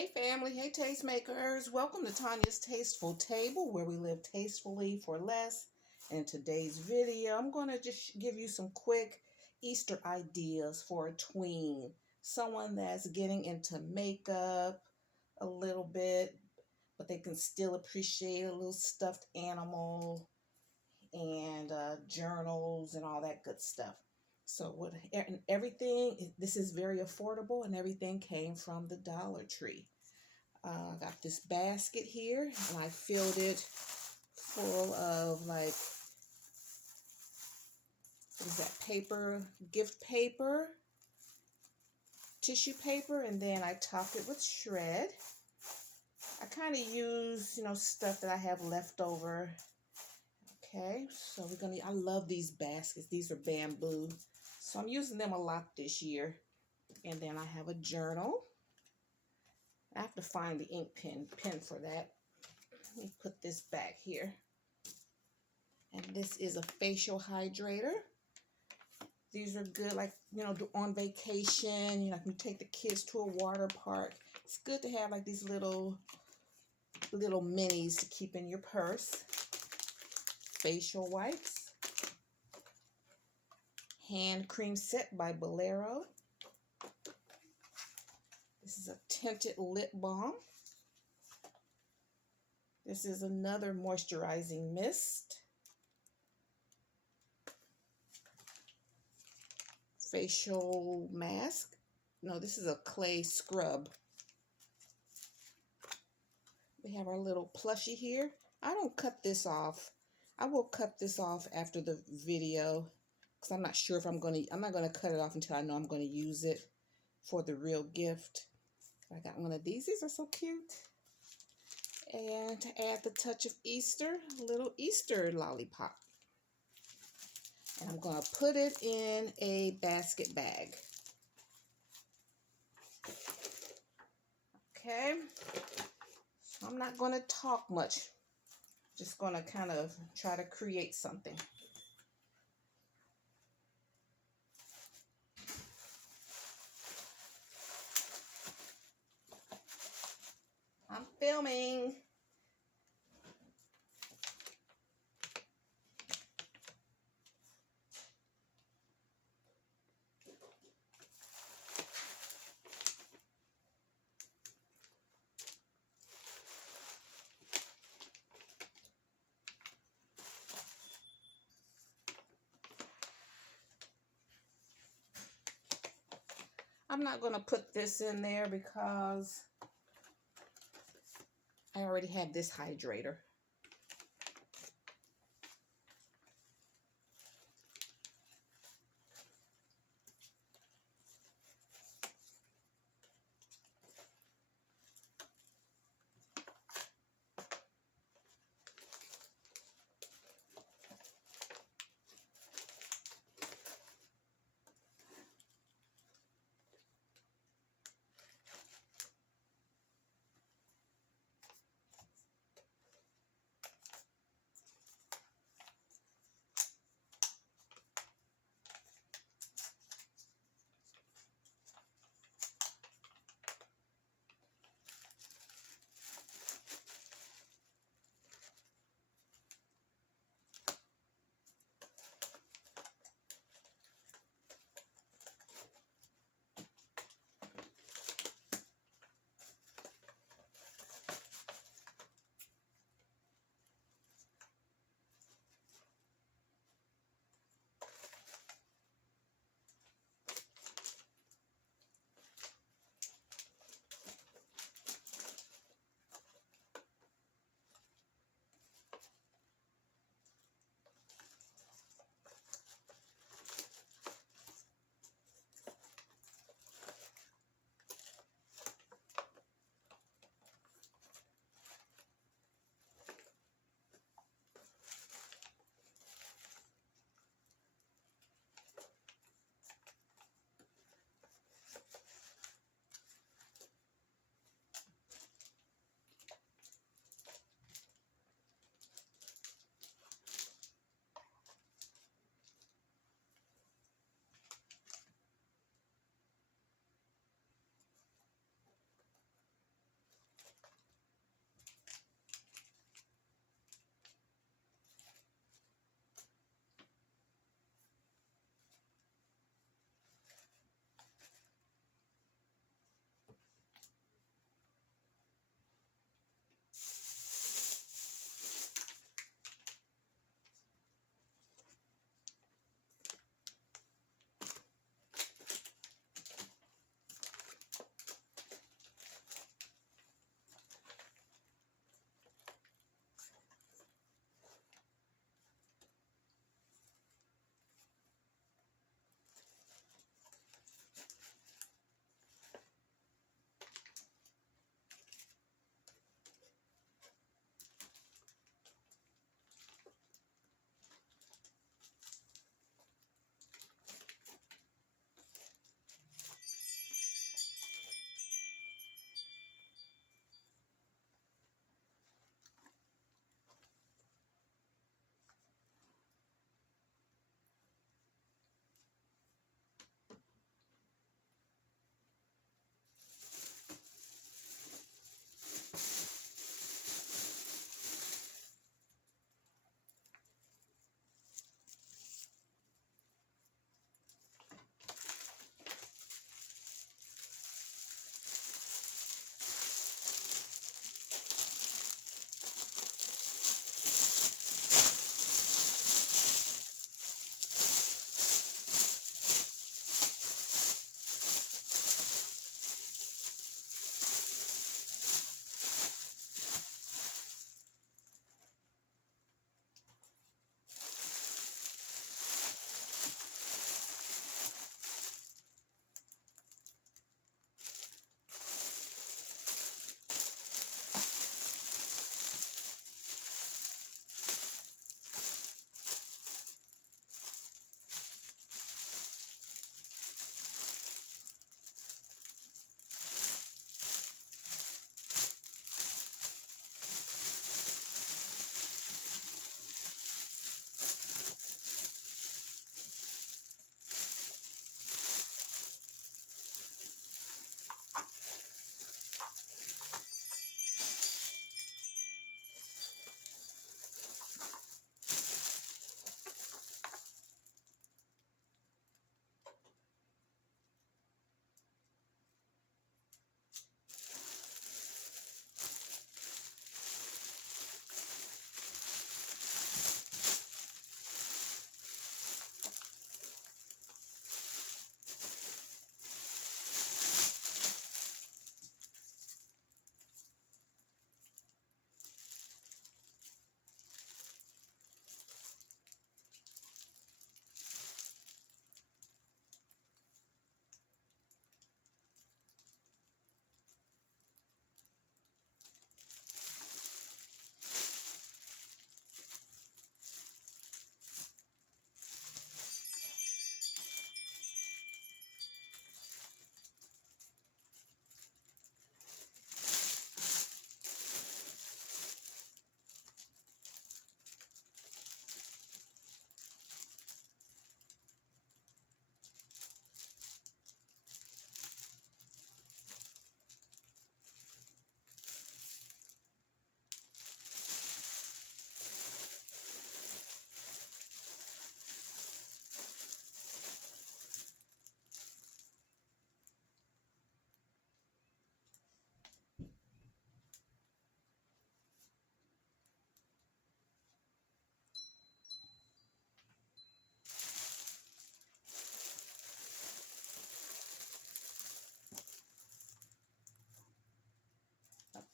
Hey family, hey tastemakers. Welcome to Tanya's Tasteful Table, where we live tastefully for less. In today's video, I'm going to just give you some quick Easter ideas for a tween. Someone that's getting into makeup a little bit, but they can still appreciate a little stuffed animal and journals and all that good stuff. So everything, this is very affordable, and everything came from the Dollar Tree. I got this basket here, and I filled it full of what is that, paper, gift paper, tissue paper, and then I topped it with shred. I kind of use, stuff that I have left over. Okay, so I love these baskets. These are bamboo. So I'm using them a lot this year. And then I have a journal. I have to find the ink pen for that. Let me put this back here. And this is a facial hydrator. These are good, on vacation. You can take the kids to a water park. It's good to have these little minis to keep in your purse. Facial wipes. Hand cream set by Bolero. This is a tinted lip balm. This is another moisturizing mist. Facial mask. No, this is a clay scrub. We have our little plushie here. I don't cut this off. I will cut this off after the video because I'm not sure if I'm not gonna cut it off until I know I'm gonna use it for the real gift. I got one of these. These are so cute. And to add the touch of Easter, a little Easter lollipop. And I'm going to put it in a basket bag. Okay. So I'm not going to talk much. Just going to kind of try to create something. I'm filming. I'm not going to put this in there because I already have this hydrator.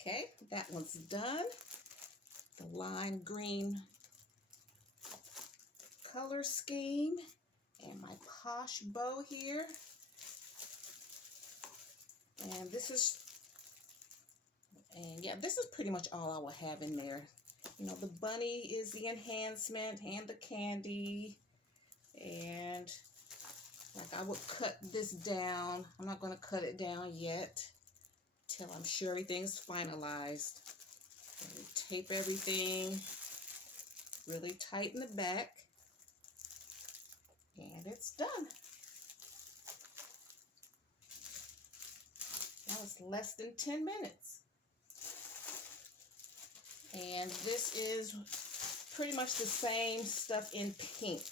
Okay, that one's done. The lime green color scheme and my posh bow here. And this is pretty much all I will have in there. You know, the bunny is the enhancement and the candy. And like I would cut this down. I'm not going to cut it down yet till I'm sure everything's finalized. And tape everything really tight in the back. And it's done. That was less than 10 minutes. And this is pretty much the same stuff in pink.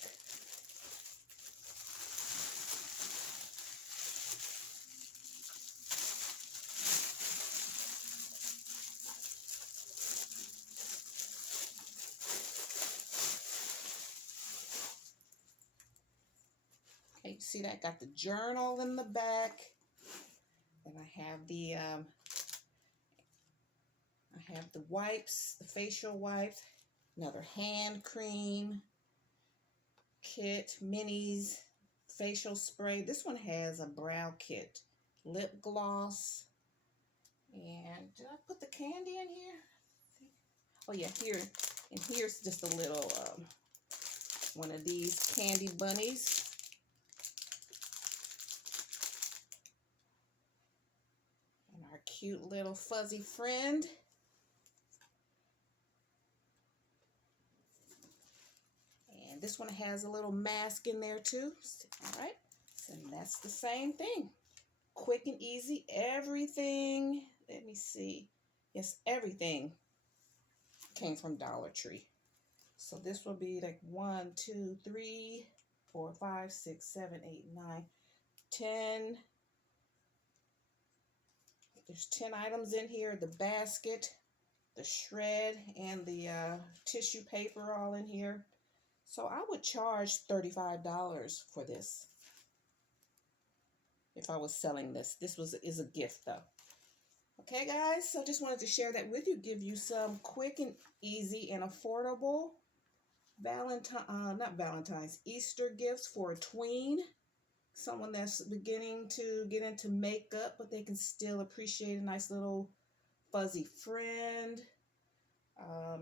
Okay, you see that? Got the journal in the back. And I have the wipes, the facial wipes, another hand cream, kit, minis, facial spray. This one has a brow kit, lip gloss, and did I put the candy in here? Oh yeah, here, and here's just a little, one of these candy bunnies. And our cute little fuzzy friend. And this one has a little mask in there too. All right, and that's the same thing. Quick and easy, everything. Let me see. Yes, everything came from Dollar Tree. So this will be like 1, 2, 3, 4, 5, 6, 7, 8, 9, 10. There's 10 items in here. The basket, the shred, and the tissue paper all in here. So I would charge $35 for this if I was selling this. This is a gift though. Okay guys, so just wanted to share that with you, give you some quick and easy and affordable Easter gifts for a tween. Someone that's beginning to get into makeup, but they can still appreciate a nice little fuzzy friend.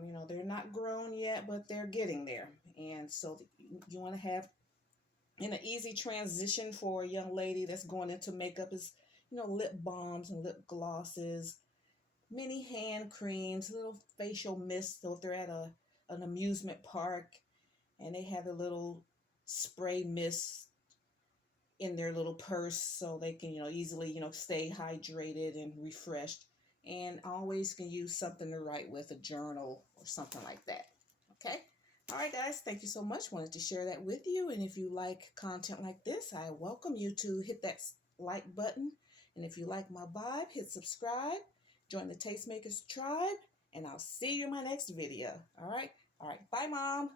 You know, they're not grown yet, but they're getting there. And so you want to have in an easy transition for a young lady that's going into makeup is, you know, lip balms and lip glosses, mini hand creams, little facial mist. So if they're at an amusement park and they have a little spray mist in their little purse so they can, you know, easily, you know, stay hydrated and refreshed. And always can use something to write with, a journal or something like that. Okay? All right, guys. Thank you so much. Wanted to share that with you. And if you like content like this, I welcome you to hit that like button. And if you like my vibe, hit subscribe. Join the Tastemakers tribe. And I'll see you in my next video. All right? All right. Bye, Mom.